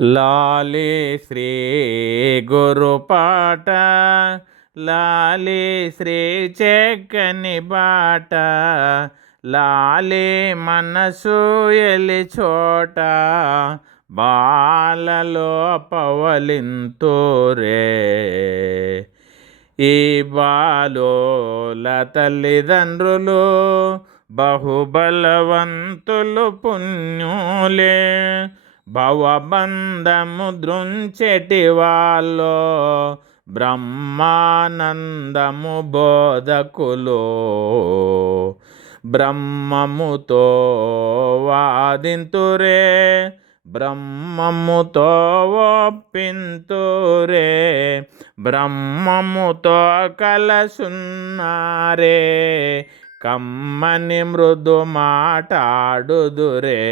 లాలి శ్రీ గురుపాట లాలి శ్రీ చెక్కని బాట లాలి మనసు ఎలి చోట బాలలో పవలింతోరే. ఈ బాలోల తల్లిదండ్రులు బహుబలవంతులు పుణ్యులే. భవబంధము దృంచెటి వాళ్ళు బ్రహ్మానందము బోధకులు బ్రహ్మముతో వాదింతురే బ్రహ్మముతో ఒప్పింతురే బ్రహ్మముతో కలసున్నారే కమ్మని మృదు మాటాడుదురే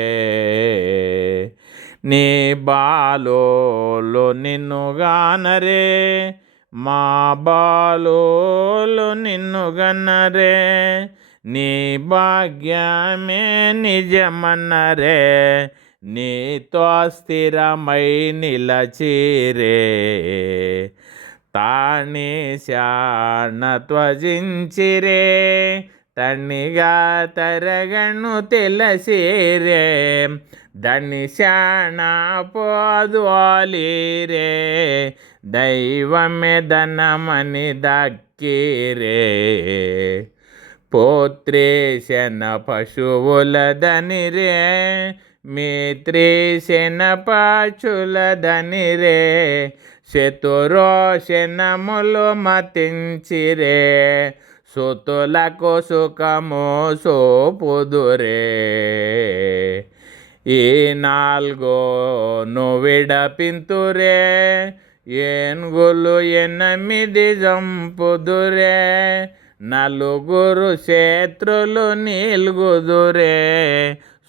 నీ బాలోలు నిన్నుగానరే మా బాలోలు నిన్నుగనరే నీ భాగ్యమే నిజమన్నరే నీతో స్థిరమై నిలచిరే. తాణి శాణ త్వజించిరే తణిగా తరగను తెలసిరే దనిశాణ పోదువాలిరే దైవమే ధనమని దక్కిరే పోత్రేశన పశువులదనిరే మిత్రేశన పాచులదనిరే శతురోశనములు మతించిరే సుతులకు సుఖము సోపుదురే ఈ నాలుగో నువ్విడపింతురే ఏనుగులు ఎనిమిది జంపుదురే నలుగురు శత్రులు నిలుగుదురే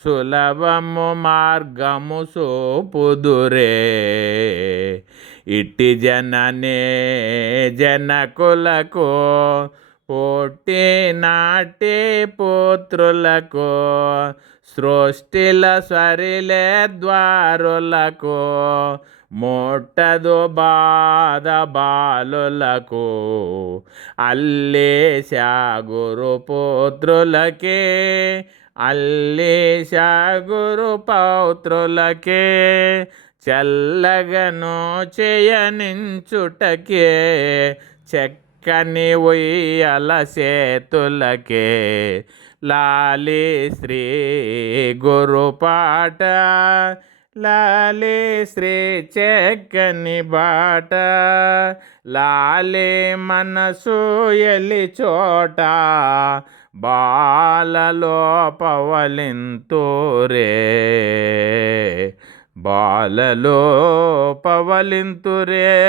సులభము మార్గము సోపుదురే ఇట్టి జననే జనకులకు పోటీ నాటే పుత్రులకు సృష్టిల స్వరిలే ద్వారులకు ముట్టదు బాధ బాలులకు అల్లేశా గురు పుత్రులకే అల్లేశా గురు పౌత్రులకే చల్లగను చేయనించుటకే చక్కని ఉయ్యల చేతులకే లాలి శ్రీ గురుపాట లాలి శ్రీ చెక్కని బాట. లాలి మనసు ఎలి చోట. బాలలో పవలింతురే. బాలలో పవలింతురే.